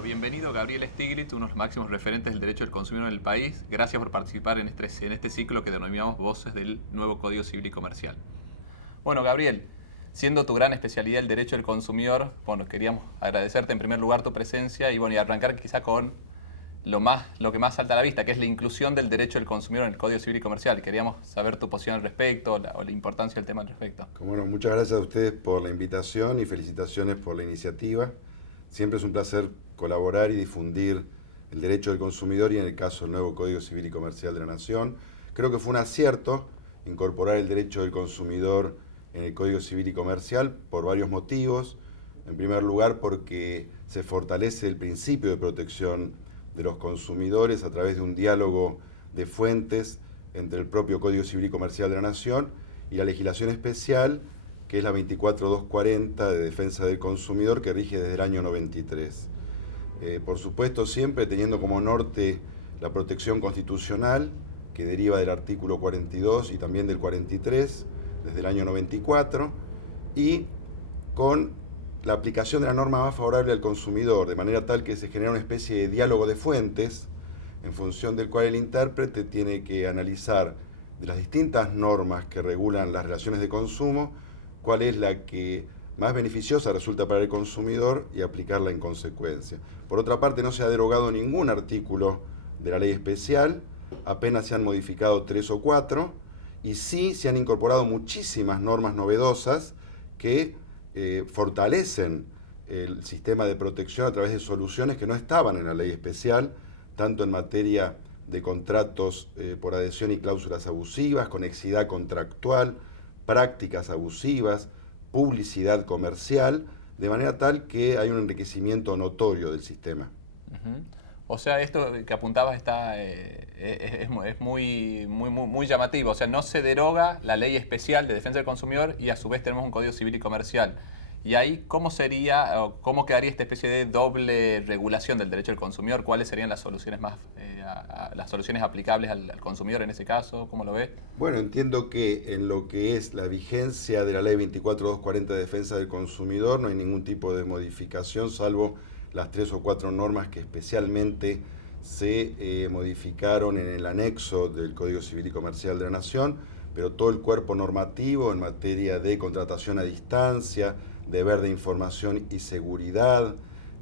Bueno, bienvenido Gabriel Stiglitz, uno de los máximos referentes del derecho del consumidor en el país. Gracias por participar en este ciclo que denominamos Voces del Nuevo Código Civil y Comercial. Bueno, Gabriel, siendo tu gran especialidad el derecho del consumidor, bueno, queríamos agradecerte en primer lugar tu presencia y arrancar quizá con lo que más salta a la vista, que es la inclusión del derecho del consumidor en el Código Civil y Comercial. Queríamos saber tu posición al respecto o la importancia del tema al respecto. Bueno, muchas gracias a ustedes por la invitación y felicitaciones por la iniciativa. Siempre es un placer colaborar y difundir el derecho del consumidor y en el caso del nuevo Código Civil y Comercial de la Nación. Creo que fue un acierto incorporar el derecho del consumidor en el Código Civil y Comercial por varios motivos. En primer lugar, porque se fortalece el principio de protección de los consumidores a través de un diálogo de fuentes entre el propio Código Civil y Comercial de la Nación y la legislación especial, que es la 24240 de defensa del consumidor, que rige desde el año 93. Por supuesto, siempre teniendo como norte la protección constitucional, que deriva del artículo 42 y también del 43, desde el año 94, y con la aplicación de la norma más favorable al consumidor, de manera tal que se genera una especie de diálogo de fuentes, en función del cual el intérprete tiene que analizar de las distintas normas que regulan las relaciones de consumo, cuál es la que más beneficiosa resulta para el consumidor y aplicarla en consecuencia. Por otra parte, no se ha derogado ningún artículo de la ley especial, apenas se han modificado 3 o 4, y sí se han incorporado muchísimas normas novedosas que fortalecen el sistema de protección a través de soluciones que no estaban en la ley especial, tanto en materia de contratos por adhesión y cláusulas abusivas, conexidad contractual, prácticas abusivas, publicidad comercial, de manera tal que hay un enriquecimiento notorio del sistema. O sea, esto que apuntabas es muy llamativo. O sea, no se deroga la ley especial de defensa del consumidor y a su vez tenemos un Código Civil y Comercial. Y ahí, ¿cómo sería o cómo quedaría esta especie de doble regulación del derecho del consumidor? ¿Cuáles serían las soluciones las soluciones aplicables al consumidor en ese caso? ¿Cómo lo ves? Bueno, entiendo que en lo que es la vigencia de la ley 24240 de defensa del consumidor no hay ningún tipo de modificación, salvo las 3 o 4 normas que especialmente se modificaron en el anexo del Código Civil y Comercial de la Nación, pero todo el cuerpo normativo en materia de contratación a distancia, deber de información y seguridad,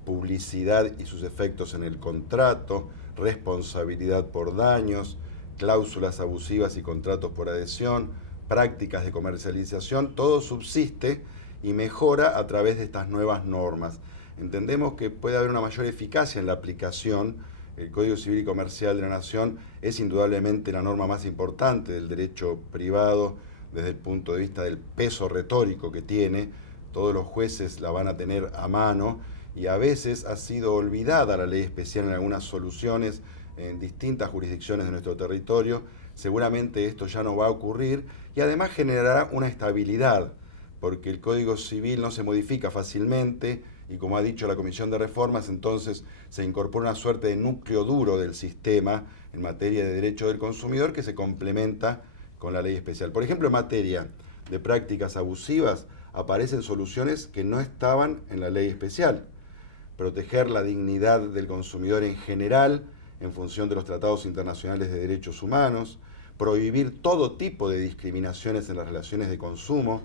publicidad y sus efectos en el contrato, responsabilidad por daños, cláusulas abusivas y contratos por adhesión, prácticas de comercialización, todo subsiste y mejora a través de estas nuevas normas. Entendemos que puede haber una mayor eficacia en la aplicación. El Código Civil y Comercial de la Nación es indudablemente la norma más importante del derecho privado desde el punto de vista del peso retórico que tiene. Todos los jueces la van a tener a mano y a veces ha sido olvidada la ley especial en algunas soluciones en distintas jurisdicciones de nuestro territorio. Seguramente esto ya no va a ocurrir y además generará una estabilidad, porque el Código Civil no se modifica fácilmente y, como ha dicho la Comisión de Reformas, entonces se incorpora una suerte de núcleo duro del sistema en materia de derecho del consumidor que se complementa con la ley especial. Por ejemplo, en materia de prácticas abusivas aparecen soluciones que no estaban en la ley especial. Proteger la dignidad del consumidor en general en función de los tratados internacionales de derechos humanos, prohibir todo tipo de discriminaciones en las relaciones de consumo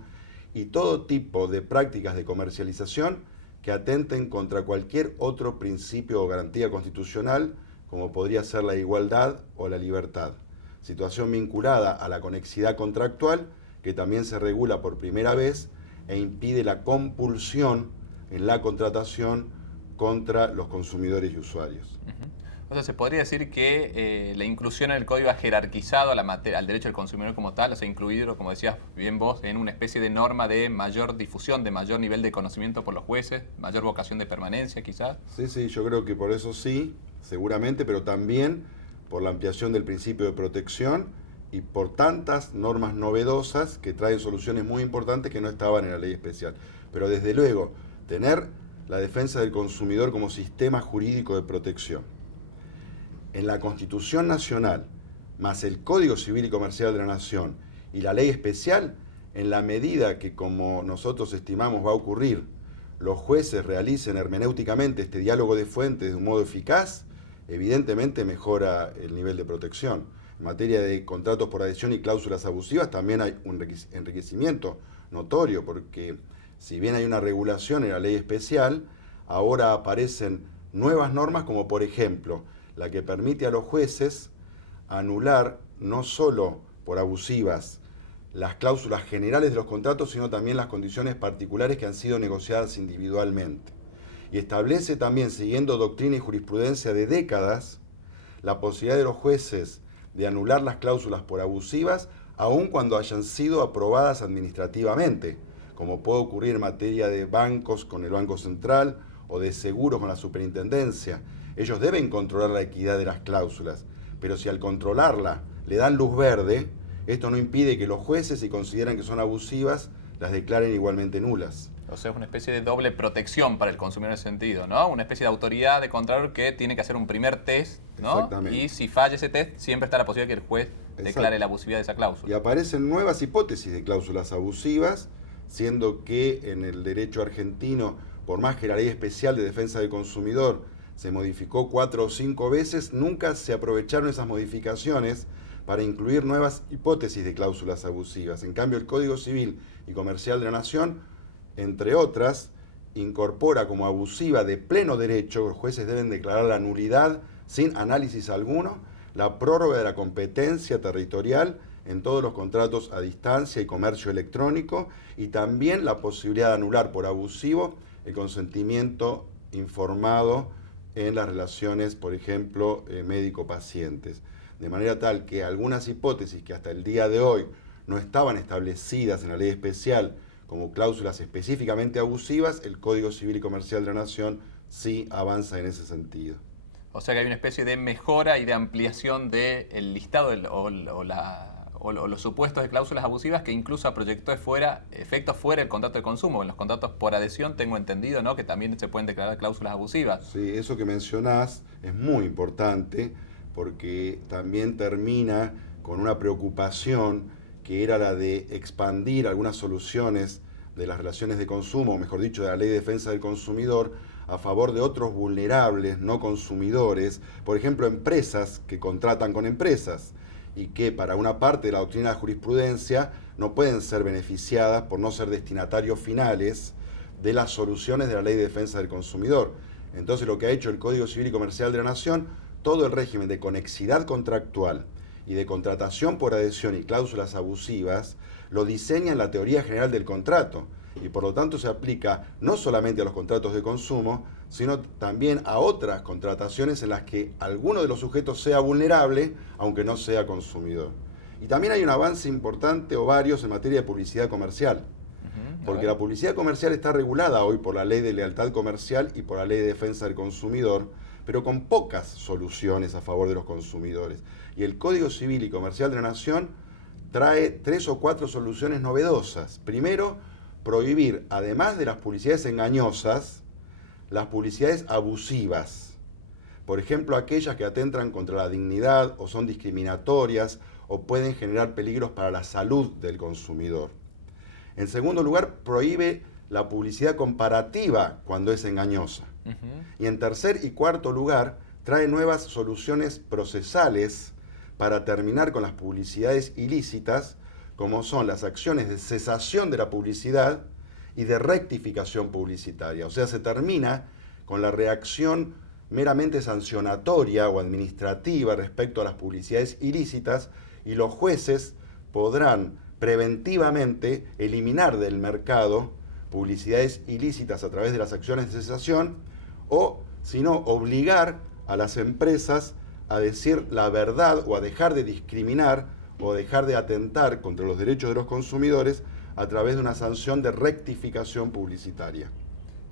y todo tipo de prácticas de comercialización que atenten contra cualquier otro principio o garantía constitucional, como podría ser la igualdad o la libertad. Situación vinculada a la conexidad contractual, que también se regula por primera vez e impide la compulsión en la contratación contra los consumidores y usuarios. O sea, se podría decir que la inclusión en el código ha jerarquizado a al derecho del consumidor como tal, o sea, incluido, como decías bien vos, en una especie de norma de mayor difusión, de mayor nivel de conocimiento por los jueces, mayor vocación de permanencia quizás. Sí, yo creo que por eso sí, seguramente, pero también por la ampliación del principio de protección y por tantas normas novedosas que traen soluciones muy importantes que no estaban en la ley especial. Pero desde luego, tener la defensa del consumidor como sistema jurídico de protección en la Constitución Nacional, más el Código Civil y Comercial de la Nación y la ley especial, en la medida que, como nosotros estimamos, va a ocurrir, los jueces realicen hermenéuticamente este diálogo de fuentes de un modo eficaz, evidentemente mejora el nivel de protección. En materia de contratos por adhesión y cláusulas abusivas también hay un enriquecimiento notorio, porque si bien hay una regulación en la ley especial, ahora aparecen nuevas normas como por ejemplo la que permite a los jueces anular no solo por abusivas las cláusulas generales de los contratos, sino también las condiciones particulares que han sido negociadas individualmente. Y establece también, siguiendo doctrina y jurisprudencia de décadas, la posibilidad de los jueces de anular las cláusulas por abusivas, aun cuando hayan sido aprobadas administrativamente, como puede ocurrir en materia de bancos con el Banco Central o de seguros con la Superintendencia. Ellos deben controlar la equidad de las cláusulas, pero si al controlarla le dan luz verde, esto no impide que los jueces, si consideran que son abusivas, las declaren igualmente nulas. O sea, es una especie de doble protección para el consumidor en ese sentido, ¿no? Una especie de autoridad de contralor que tiene que hacer un primer test, ¿no? Exactamente. Y si falla ese test, siempre está la posibilidad de que el juez declare la abusividad de esa cláusula. Y aparecen nuevas hipótesis de cláusulas abusivas, siendo que en el derecho argentino, por más que la Ley Especial de Defensa del Consumidor se modificó 4 o 5 veces, nunca se aprovecharon esas modificaciones para incluir nuevas hipótesis de cláusulas abusivas. En cambio, el Código Civil y Comercial de la Nación, entre otras, incorpora como abusiva de pleno derecho, los jueces deben declarar la nulidad sin análisis alguno, la prórroga de la competencia territorial en todos los contratos a distancia y comercio electrónico, y también la posibilidad de anular por abusivo el consentimiento informado en las relaciones, por ejemplo, médico-pacientes. De manera tal que algunas hipótesis que hasta el día de hoy no estaban establecidas en la ley especial como cláusulas específicamente abusivas, el Código Civil y Comercial de la Nación sí avanza en ese sentido. O sea que hay una especie de mejora y de ampliación del listado o los supuestos de cláusulas abusivas que incluso proyectó efectos fuera del contrato de consumo. En los contratos por adhesión tengo entendido, ¿no?, que también se pueden declarar cláusulas abusivas. Sí, eso que mencionás es muy importante porque también termina con una preocupación que era la de expandir algunas soluciones de las relaciones de consumo, o mejor dicho, de la Ley de Defensa del Consumidor, a favor de otros vulnerables, no consumidores, por ejemplo, empresas que contratan con empresas y que para una parte de la doctrina de jurisprudencia no pueden ser beneficiadas por no ser destinatarios finales de las soluciones de la Ley de Defensa del Consumidor. Entonces, lo que ha hecho el Código Civil y Comercial de la Nación, todo el régimen de conexidad contractual y de contratación por adhesión y cláusulas abusivas, lo diseña en la teoría general del contrato y por lo tanto se aplica no solamente a los contratos de consumo, sino también a otras contrataciones en las que alguno de los sujetos sea vulnerable, aunque no sea consumidor. Y también hay un avance importante o varios en materia de publicidad comercial, porque la publicidad comercial está regulada hoy por la Ley de Lealtad Comercial y por la Ley de Defensa del Consumidor, pero con pocas soluciones a favor de los consumidores. Y el Código Civil y Comercial de la Nación trae 3 o 4 soluciones novedosas. Primero, prohibir, además de las publicidades engañosas, las publicidades abusivas. Por ejemplo, aquellas que atentan contra la dignidad o son discriminatorias o pueden generar peligros para la salud del consumidor. En segundo lugar, prohíbe la publicidad comparativa cuando es engañosa. Y en tercer y cuarto lugar, trae nuevas soluciones procesales para terminar con las publicidades ilícitas, como son las acciones de cesación de la publicidad y de rectificación publicitaria. O sea, se termina con la reacción meramente sancionatoria o administrativa respecto a las publicidades ilícitas y los jueces podrán preventivamente eliminar del mercado publicidades ilícitas a través de las acciones de cesación o, si no, obligar a las empresas a decir la verdad o a dejar de discriminar o dejar de atentar contra los derechos de los consumidores a través de una sanción de rectificación publicitaria.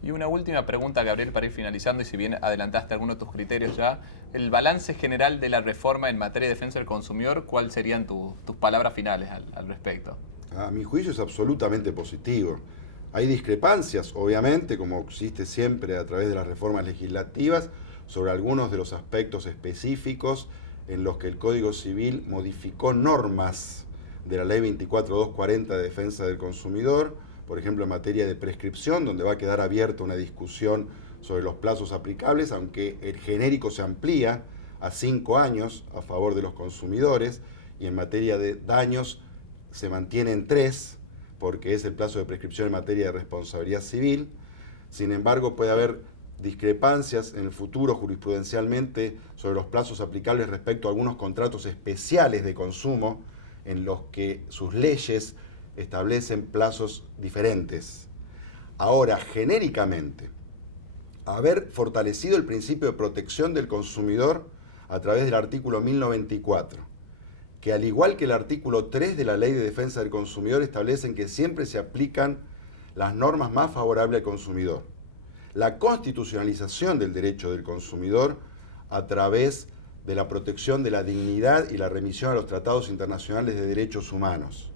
Y una última pregunta, Gabriel, para ir finalizando, y si bien adelantaste algunos de tus criterios ya, el balance general de la reforma en materia de defensa del consumidor, ¿cuáles serían tus palabras finales al respecto? A mi juicio es absolutamente positivo. Hay discrepancias, obviamente, como existe siempre a través de las reformas legislativas, sobre algunos de los aspectos específicos en los que el Código Civil modificó normas de la Ley 24240 de Defensa del Consumidor, por ejemplo, en materia de prescripción, donde va a quedar abierta una discusión sobre los plazos aplicables, aunque el genérico se amplía a 5 años a favor de los consumidores, y en materia de daños se mantiene en 3, porque es el plazo de prescripción en materia de responsabilidad civil. Sin embargo, puede haber discrepancias en el futuro jurisprudencialmente sobre los plazos aplicables respecto a algunos contratos especiales de consumo en los que sus leyes establecen plazos diferentes. Ahora, genéricamente, haber fortalecido el principio de protección del consumidor a través del artículo 1094, que al igual que el artículo 3 de la Ley de Defensa del Consumidor establecen que siempre se aplican las normas más favorables al consumidor. La constitucionalización del derecho del consumidor a través de la protección de la dignidad y la remisión a los tratados internacionales de derechos humanos.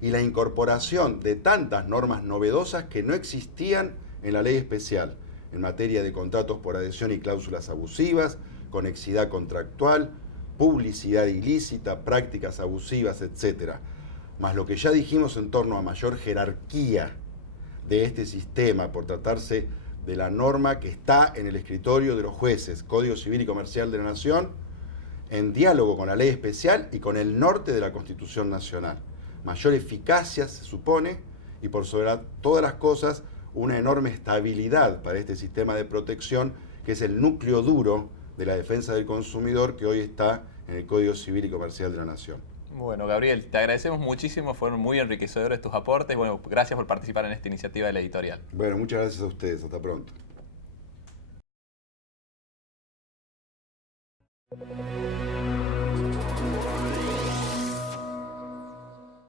Y la incorporación de tantas normas novedosas que no existían en la ley especial, en materia de contratos por adhesión y cláusulas abusivas, conexidad contractual, publicidad ilícita, prácticas abusivas, etc. Más lo que ya dijimos en torno a mayor jerarquía de este sistema por tratarse de la norma que está en el escritorio de los jueces, Código Civil y Comercial de la Nación, en diálogo con la ley especial y con el norte de la Constitución Nacional. Mayor eficacia se supone y por sobre todas las cosas una enorme estabilidad para este sistema de protección que es el núcleo duro de la defensa del consumidor que hoy está en el Código Civil y Comercial de la Nación. Bueno, Gabriel, te agradecemos muchísimo, fueron muy enriquecedores tus aportes. Bueno, gracias por participar en esta iniciativa de la editorial. Bueno, muchas gracias a ustedes. Hasta pronto.